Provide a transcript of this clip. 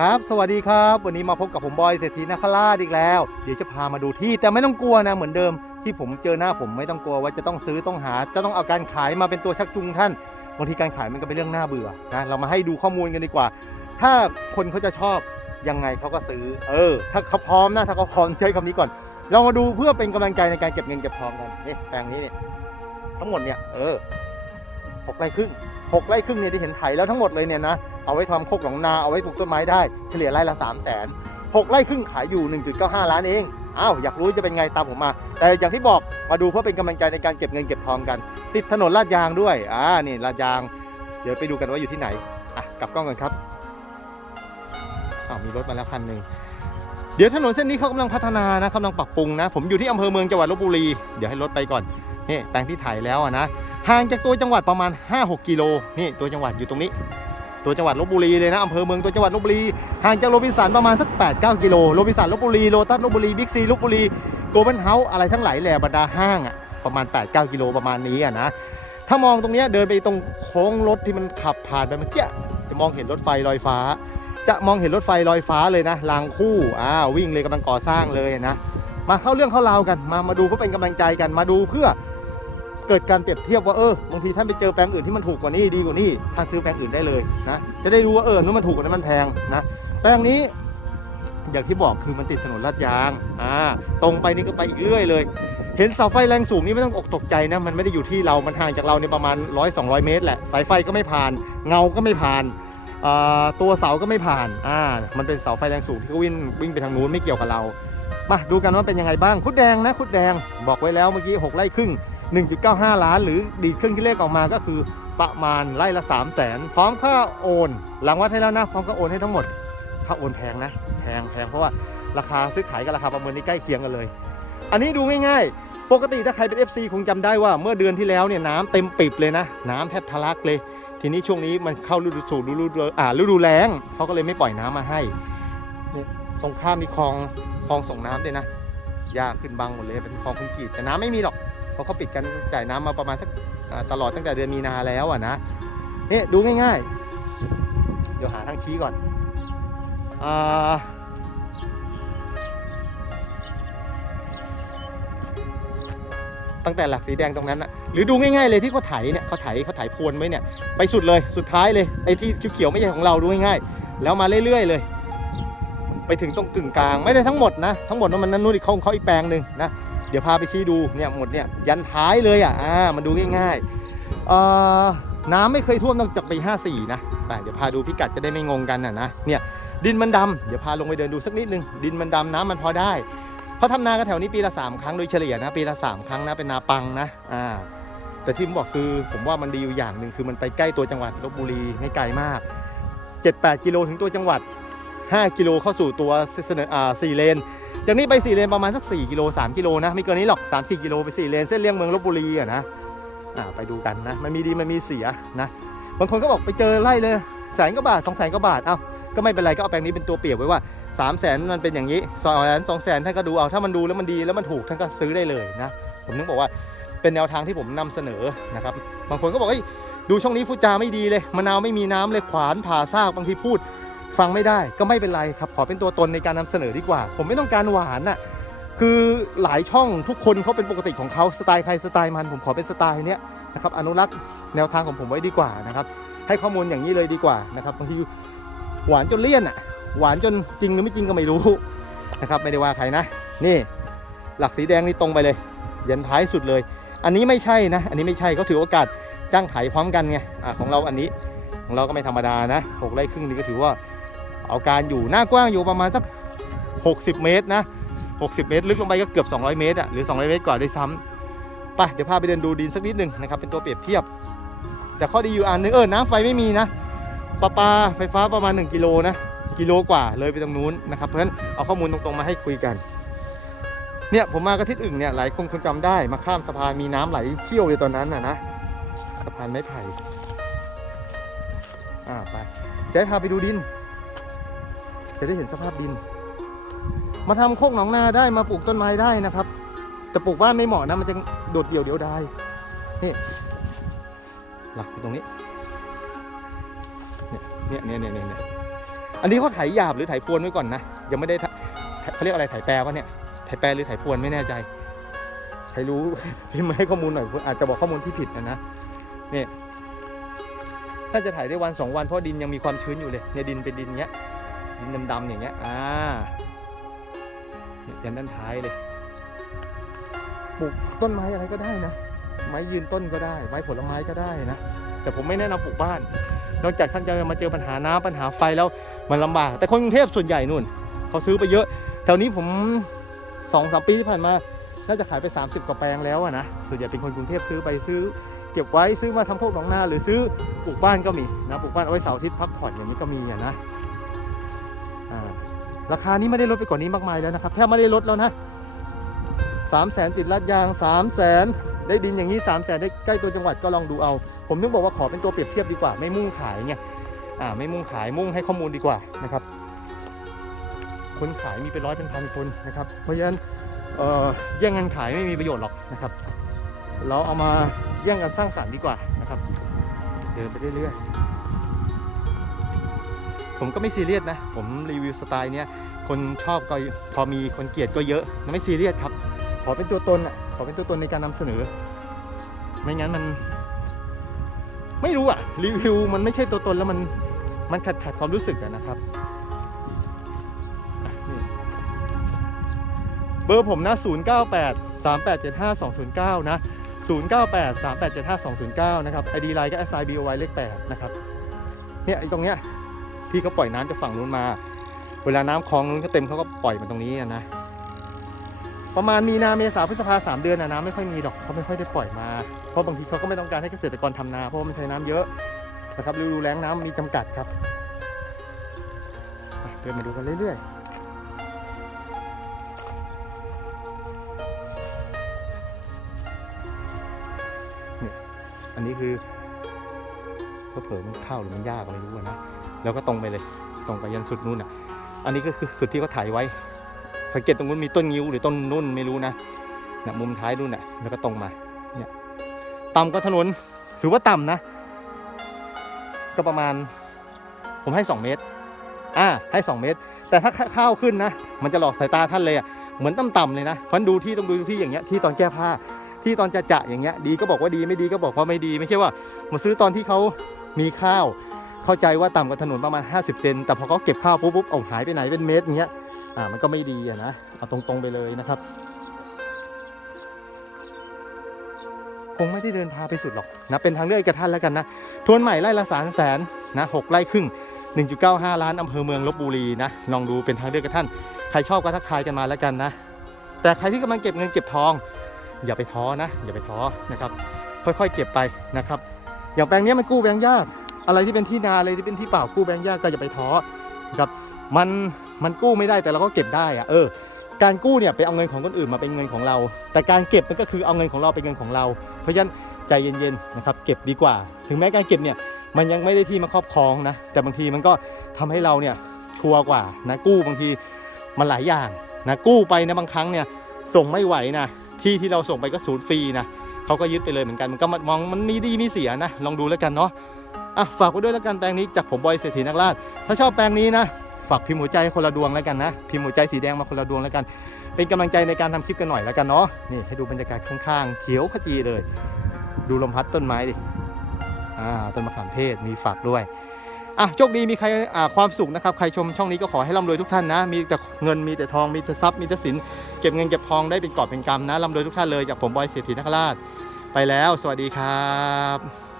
ครับสวัสดีครับ วันนี้มาพบกับผมบอยเศรษฐีนาคราชอีกแล้ว เดี๋ยวจะพามาดูที่แต่ไม่ต้องกลัวนะเหมือนเดิม ที่ผมเจอหน้าผมไม่ต้องกลัวว่าจะต้องซื้อต้องหา จะต้องเอาการขายมาเป็นตัวชักจูงท่านบางทีการขายมันก็เป็นเรื่องน่าเบื่อนะเรามาให้ดูข้อมูลกันดีกว่า ถ้าคนเขาจะชอบยังไงเขาก็ซื้อ เออ ถ้าเขาพร้อมนะถ้าเขาพร้อมใช้คำนี้ก่อน เรามาดูเพื่อเป็นกำลังใจในการเก็บเงินเก็บทองกันนี่แปลงนี้เนี่ยทั้งหมดเนี่ยเออ หกไร่ครึ่งหกไร่ครึ่งเนี่ยที่เห็นไถแล้วทั้งหมดเลยเนี่ยนะเอาไว้ทำโคกหนองนาเอาไว้ปลูกต้นไม้ได้เฉลี่ยไร่ละ3 0 0 0 0นหกไร่ครึ่งขายอยู่ 1.95 ล้านเองอ้าวอยากรู้จะเป็นไงตามผมมา แต่อย่างที่บอกมาดูเพื่อเป็นกำลังใจในการเก็บเงินเก็บทองกัน ติดถนนลาดยางด้วยอ่านี่ลาดยาง เดี๋ยวไปดูกันว่าอยู่ที่ไหนอะกลับกล้องกันครับอ้าวมีรถมาแล้วคันหนึ่งเดี๋ยวถนนเส้นนี้เขากำลังพัฒนานะกำลังปรับปรุงนะ ผมอยู่ที่อำเภอเมืองจังหวัดลบบุรี เดี๋ยวให้รถไปก่อนนี่แปลงที่ถ่ายแล้วอะนะ ห่างจากตัวจังหวัดประมาณ 5-6 กิโลนี่ตัวจังหวัดอยู่ตรงนี้ ตัวจังหวัดลบบุรีเลยนะอำเภอเมืองตัวจังหวัดลบบุรีห่างจากโรบินสันประมาณสัก8-9 กิโลโรบินสันลบบุรีโลตัสลบบุรีบิ๊กซีลบบุรีโกลเบนเฮาส์อะไรทั้งหลายแหล่บรรดาห้างอะประมาณ 8-9 กิโลประมาณนี้อะนะถ้ามองตรงนี้เดินไปตรงโค้งรถที่มันขับผ่านไปเมื่อกี้จะมองเห็นรถไฟลอยฟ้า จะมองเห็นรถไฟลอยฟ้าเลยนะรางคู่อ่าวิ่งเลยกำลังก่อสร้างเลยนะมาเข้าเรื่องเข้าราวกัน มามาดูเพื่อเป็นกำลังใจกันมาดูเพื่อ เกิดการเปรียบเทียบว่าเออบางทีท่านไปเจอแปลงอื่นที่มันถูกกว่านี้ดีกว่านี้ท่านซื้อแปลงอื่นได้เลยนะจะได้รู้ว่าเออนู้นมันถูกกว่านั้นมันแพงนะแปลงนี้อย่างที่บอกคือมันติดถนนลาดยางอ่าตรงไปนี่ก็ไปอีกเรื่อยเลย เห็นเสาไฟแรงสูงนี่ไม่ต้องอกตกใจนะมันไม่ได้อยู่ที่เรา มันห่างจากเราเนี่ยประมาณ 100-200 เมตรแหละสายไฟก็ไม่ผ่าน เงาก็ไม่ผ่านตัวเสาก็ไม่ผ่านอ่ามันเป็นเสาไฟแรงสูงที่เขาวิ่งวิ่งไปทางนู้นไม่เกี่ยวกับเรามาดูกันว่าเป็นยังไงบ้างคุดแดงนะคุดแดงบอกไว้แล้วเมื่อกี้6ไร่ครึ่ง 1.95 ล้าน หรือดีดเครื่องที่เลขออกมาก็คือประมาณไร่ละ 3 0 0แสนพร้อมค่าโอนหลังวัดให้แล้วนะ พร้อมค่าโอนให้ทั้งหมดค่าโอนแพงนะ แพงแพงเพราะว่าราคาซื้อขายกับราคาประเมินนี่ใกล้เคียงกันเลย อันนี้ดูง่ายๆ ปกติถ้าใครเป็น FC คงจำได้ว่าเมื่อเดือนที่แล้วเนี่ยน้ำเต็มปิบเลยนะ น้ำแทบทะลักเลย ทีนี้ช่วงนี้มันเข้าฤดูสู่ฤดูอ่าฤดูแล้งเขาก็เลยไม่ปล่อยน้ำมาให้นี่ตรงข้ามมีคลองคลองส่งน้ำด้วยนะหญ้าขึ้นบังหมดเลยเป็นคลองคอนกรีตแต่น้ำไม่มีหรอก เพราะเขาปิดกันจ่ายน้ำมาประมาณสักตลอดตั้งแต่เดือนมีนาแล้วอะนะนี่ดูง่ายๆ เดี๋ยวหาทางชี้ก่อนอตั้งแต่หลักสีแดงตรงนั้นอะหรือดูง่ายๆเลยที่เขาไถเนี่ยเขาไถเขาไถพวนไว้เนี่ยไปสุดเลยสุดท้ายเลยไอ้ที่เขียวๆไม่ใช่ของเราดูง่ายๆแล้วมาเรื่อยๆเลย ไปถึงตรงกึ่งกลางไม่ได้ทั้งหมดนะทั้งหมดนั้นมันนั่นนู่นอีกเขาเขาอีกแปลงหนึ่งนะ ดี๋ยวพาไปชี้ดูเนี่ยหมดเนี่ยยันท้ายเลยอะอ่ามันดูง่ายๆเอ่อน้ำไม่เคยท่วมนอกจากปี 54 นะไปเดี๋ยวพาดูพิกัดจะได้ไม่งงกันอะนะเนี่ยดินมันดำเดี๋ยวพาลงไปเดินดูสักนิดนึงดินมันดำน้ำมันพอได้เขาทำนากันแถวนี้ปีละ 3 ครั้งโดยเฉลี่ยนะปีละ 3 ครั้งนะเป็นนาปังนะอ่าแต่ที่ผมบอกคือผมว่ามันดีอยู่อย่างหนึ่งคือมันไปใกล้ตัวจังหวัดลบบุรีไม่ไกลมาก 7-8 กิโลถึงตัวจังหวัด 5 กิโลเข้าสู่ตัวเสนออ่า4เลน จากนี้ไป 4 เลนประมาณสัก 4 กิโล 3 กิโลนะ ไม่เกินนี้หรอก 3 4 กิโลไป 4 เลน เส้นเลี่ยงเมืองลบบุรีอะนะอ่าไปดูกันนะ มันมีดีมันมีเสียนะ บางคนก็บอกไปเจอไล่เลยแสนกว่าบาท2แสนกว่าบาท เอ้า ก็ไม่เป็นไรก็เอาแปลงนี้เป็นตัวเปรียบไว้ว่า3 0 0แสนมันเป็นอย่างนี้2แสน2แสนท่านก็ดูเอา ถ้ามันดูแล้วมันดีแล้วมันถูกท่านก็ซื้อได้เลยนะ ผมนึกบอกว่าเป็นแนวทางที่ผมนำเสนอนะครับ บางคนก็บอกเฮ้ยดูช่องนี้พูดจาไม่ดีเลยมะนาวไม่มีน้ำเลยขวานผ่าซากบางทีพูด ฟังไม่ได้ก็ไม่เป็นไรครับ ขอเป็นตัวตนในการนำเสนอดีกว่า ผมไม่ต้องการหวานน่ะคือหลายช่องทุกคนเขาเป็นปกติของเขาสไตล์ใครสไตล์มันผมขอเป็นสไตล์เนี้ยนะครับอนุรักษ์แนวทางของผมไว้ดีกว่านะครับให้ข้อมูลอย่างนี้เลยดีกว่านะครับบางทีหวานจนเลี่ยนอะหวานจนจริงหรือไม่จริงก็ไม่รู้นะครับไม่ได้ว่าใครนะ นี่ หลักสีแดงนี่ตรงไปเลย ยันท้ายสุดเลย อันนี้ไม่ใช่นะ อันนี้ไม่ใช่เขาถือโอกาสจ้างไถพร้อมกันไงอ่าของเราอันนี้ของเราก็ไม่ธรรมดานะหกไร่ครึ่งนี่ก็ถือว่า เอาการอยู่หน้ากว้างอยู่ประมาณสัก 60 เมตรนะ 60 เมตร ลึกลงไปก็เกือบ 200 เมตรอะหรือ 200 เมตรกว่าด้วยซ้ำไปเดี๋ยวพาไปเดินดูดินสักนิดหนึ่งนะครับเป็นตัวเปรียบเทียบ แต่ข้อดีอยู่อันนึงเออน้ำไฟไม่มีนะประปาไฟฟ้าประมาณ 1 กิโลนะกิโลกว่าเลยไปตรงนู้นนะครับเพราะฉะนั้นเอาข้อมูลตรงๆมาให้คุยกันเนี่ยผมมากระทิดอึ่งเนี่ยหลายคนคงจำได้มาข้ามสะพานมีน้ำไหลเชี่ยวเลยตอนนั้นน่ะนะสะพานไม้ไผ่อ่าไปจะพาไปดูดิน จะได้เห็นสภาพดิน มาทำโคกหนองนาได้มาปลูกต้นไม้ได้นะครับ แต่ปลูกบ้านไม่เหมาะนะมันจะโดดเดี่ยวเดียวดายนี่หลักอยู่ตรงนี้เนี่ยเนี่ยเนี่ยเนี่ยเนี่ยอันนี้เขาไถหยาบหรือไถพวนไว้ก่อนนะยังไม่ได้เขาเรียกอะไรไถแปรวะเนี่ยไถแปรหรือไถพวนไม่แน่ใจใครรู้พิมพ์มาให้ข้อมูลหน่อยอาจจะบอกข้อมูลที่ผิดนะนะเนี่ยถ้าจะถ่ายได้วันสองวันเพราะดินยังมีความชื้นอยู่เลยเนี่ยดินเป็นดินเงี้ย ดินดำๆอย่างเงี้ยอ่าเนี่ยยันด้านท้ายเลยปลูกต้นไม้อะไรก็ได้นะ ไม้ยืนต้นก็ได้ ไม้ผลไม้ก็ได้นะ แต่ผมไม่แนะนำปลูกบ้าน นอกจากท่านจะมาเจอปัญหาน้ำปัญหาไฟแล้วมันลำบาก แต่คนกรุงเทพส่วนใหญ่นู่นเขาซื้อไปเยอะ แถวนี้ผมสองสามปีที่ผ่านมา น่าจะขายไป 30กว่าแปลงแล้วอะนะ ส่วนใหญ่เป็นคนกรุงเทพซื้อไปซื้อ เก็บไว้ซื้อมาทำโคกหนองนาหรือซื้อปลูกบ้านก็มีนะ ปลูกบ้านเอาไว้เสาร์อาทิตย์พักผ่อนอย่างนี้ก็มีอะนะอ่า ราคานี้ไม่ได้ลดไปกว่านี้มากมายแล้วนะครับแทบไม่ได้ลดแล้วนะสามแสนติดลาดยางสามแสนได้ดินอย่างนี้สามแสนได้ใกล้ตัวจังหวัดก็ลองดูเอา ผมนึกบอกว่าขอเป็นตัวเปรียบเทียบดีกว่าไม่มุ่งขายไงอ่าไม่มุ่งขายมุ่งให้ข้อมูลดีกว่านะครับ คนขายมีเป็นร้อยเป็นพันคนนะครับ เพราะฉะนั้นเอ่อแย่งกันขายไม่มีประโยชน์หรอกนะครับ เราเอามาแย่งกันสร้างสรรค์ดีกว่านะครับ เดินไปเรื่อยๆ ผมก็ไม่ซีเรียสนะ ผมรีวิวสไตล์เนี้ยคนชอบก็พอมีคนเกลียดก็เยอะไม่ซีเรียสครับ ขอเป็นตัวตนอะขอเป็นตัวตนในการนำเสนอ ไม่งั้นมัน ไม่รู้อะรีวิวมันไม่ใช่ตัวตนแล้วมันมันขัดขัดความรู้สึกอะนะครับอะนี่เบอร์ผมนะ 098 3875 209 นะ 098 3875 209 นะครับ ID ไลน์ก็ SI BOY เลข8นะครับ เนี่ยไอ้ตรงเนี้ย พี่เขาปล่อยน้ำจากฝั่งนู้นมา เวลาน้ำคลองนู้นก็เต็มเขาก็ปล่อยมาตรงนี้นะประมาณมีนาเมษาพฤษภาสามเดือนนะน้ำไม่ค่อยมีหรอกเขาไม่ค่อยได้ปล่อยมาเพราะบางทีเขาก็ไม่ต้องการให้เกษตรกรทำนา เพราะมันใช้น้ำเยอะนะครับฤดูแล้งน้ำมีจำกัดครับเดินมาดูกันเรื่อยๆเนี่ยอันนี้คือเผลอมันเข้าหรือมันยากอะไรรู้นะ แล้วก็ตรงไปเลย ตรงไปยันสุดนู่นอะ อันนี้ก็คือสุดที่เขาถ่ายไว้ สังเกตตรงนู้นมีต้นงิ้วหรือต้นนุ่นไม่รู้นะนะมุมท้ายนู่นน่ะ แล้วก็ตรงมา เนี่ย ต่ำกว่าถนน ถือว่าต่ำนะ ก็ประมาณ ผมให้ 2 เมตร อ่า ให้ 2 เมตร แต่ถ้าข้าวขึ้นนะ มันจะหลอกสายตาท่านเลยอะ เหมือนต่ำๆเลยนะพันดูที่ต้องดูที่อย่างเงี้ย ที่ตอนแก้ผ้า ที่ตอนจะจะอย่างเงี้ย ดีก็บอกว่าดี ไม่ดีก็บอกว่าไม่ดี ไม่ใช่ว่า มาซื้อตอนที่เขามีข้าว เข้าใจว่าต่ำกว่าถนนประมาณ 50 เซน แต่พอเขาเก็บข้าวปุ๊บปุ๊บเอาหายไปไหนเป็นเมตรอย่างเงี้ย อ่า มันก็ไม่ดีอะนะ เอาตรงๆไปเลยนะครับ คงไม่ได้เดินพาไปสุดหรอกนะ เป็นทางเลือกอีกกับท่านแล้วกันนะ ทวนใหม่ไร่ละสามแสนนะหกไร่ครึ่ง 1.95 ล้านอำเภอเมืองลบบุรีนะ ลองดูเป็นทางเลือกกับท่านใครชอบก็ทักทายกันมาแล้วกันนะ แต่ใครที่กำลังเก็บเงินเก็บทอง อย่าไปท้อนะ อย่าไปท้อนะครับ ค่อยๆ เก็บไปนะครับ อย่างแปลงนี้มันกู้แบงยาก อะไรที่เป็นที่นาอะไรที่เป็นที่เปล่ากู้แบงค์ยากก็อย่าไปท้อนะครับมันมันกู้ไม่ได้แต่เราก็เก็บได้อะเออ การกู้เนี่ยไปเอาเงินของคนอื่นมาเป็นเงินของเรา แต่การเก็บมันก็คือเอาเงินของเราเป็นเงินของเรา เพราะฉะนั้นใจเย็นๆนะครับเก็บดีกว่า ถึงแม้การเก็บเนี่ยมันยังไม่ได้ที่มาครอบครองนะแต่บางทีมันก็ทำให้เราเนี่ยชัวร์กว่านะกู้บางทีมันหลายอย่างนะกู้ไปนะบางครั้งเนี่ยส่งไม่ไหวนะที่ที่เราส่งไปก็ศูนย์ฟรีนะเขาก็ยึดไปเลยเหมือนกันมันก็มองมันมีดีมีเสียนะลองดูแล้วกันเนาะ อะฝากไว้ด้วยแล้วกันแปลงนี้จากผมบอยเศรษฐีนักล่าถ้าชอบแปลงนี้นะฝากพิมพ์หัวใจคนละดวงแล้วกันนะพิมพ์หัวใจสีแดงมาคนละดวงแล้วกัน เป็นกำลังใจในการทำคลิปกันหน่อยแล้วกันเนาะนี่ให้ดูบรรยากาศข้างๆ เขียวขจีเลย ดูลมพัดต้นไม้ดิอ่าต้นมะขามเทศมีฝักด้วยอะโชคดีมีใครอ่าความสุขนะครับใครชมช่องนี้ก็ขอให้ร่ำรวยทุกท่านนะ มีแต่เงินมีแต่ทองมีแต่ทรัพย์มีแต่สินเก็บเงินเก็บทองได้เป็นกอบเป็นกำนะร่ำรวยทุกท่านเลยจากผมบอยเศรษฐีนคราชไปแล้ว สวัสดีครับ